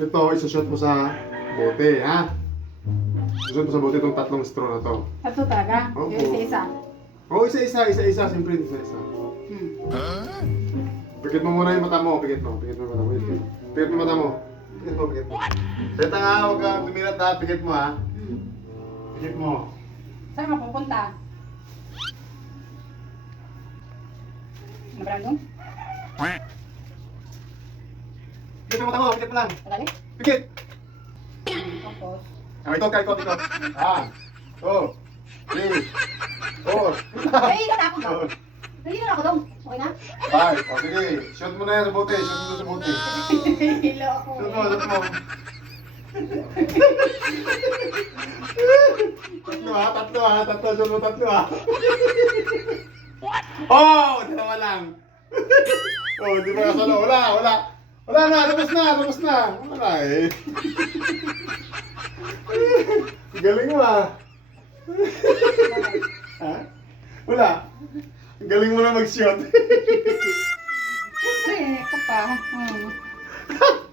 Ito, isushoot mo sa bote, ha? Isushoot mo sa bote itong tatlong straw na to. Tatlo talaga? Opo. Yung isa-isa? Oo, isa-isa, isa-isa, siyempre isa-isa. Hmm. Pikit mo muna yung mata mo, pikit mo, pikit mo yung mata mo. Pikit, pikit mo yung mata mo. Pikit mo, pikit mo. Teta nga, huwag kang tumilat ha, pikit mo ha. Hmm. Pikit mo. Saan ka pupunta? Ano Brandon? Pikit mo yung mata mo, pikit mo lang. Tagali? Pikit! Tapos? Ah, ka, ikot, ikot. Ah, two, three, four, Ay, na ako daw. Nalito na ako daw. Okay na? five. O sige, shoot mo na yan sa bote, shoot mo sa bote. Hilo ako. Shoot mo, shoot mo. tatlo ha, tatlo ha, tatlo, shoot mo tatlo ha. Oh, dalawa lang. oh, di ba kasalo? Wala, wala. Wala na, tapos na, tapos na. Wala eh. Galing mo ah. ha? Wala. Galing mo na mag-shot. Siyempre, ako pa. Hmm.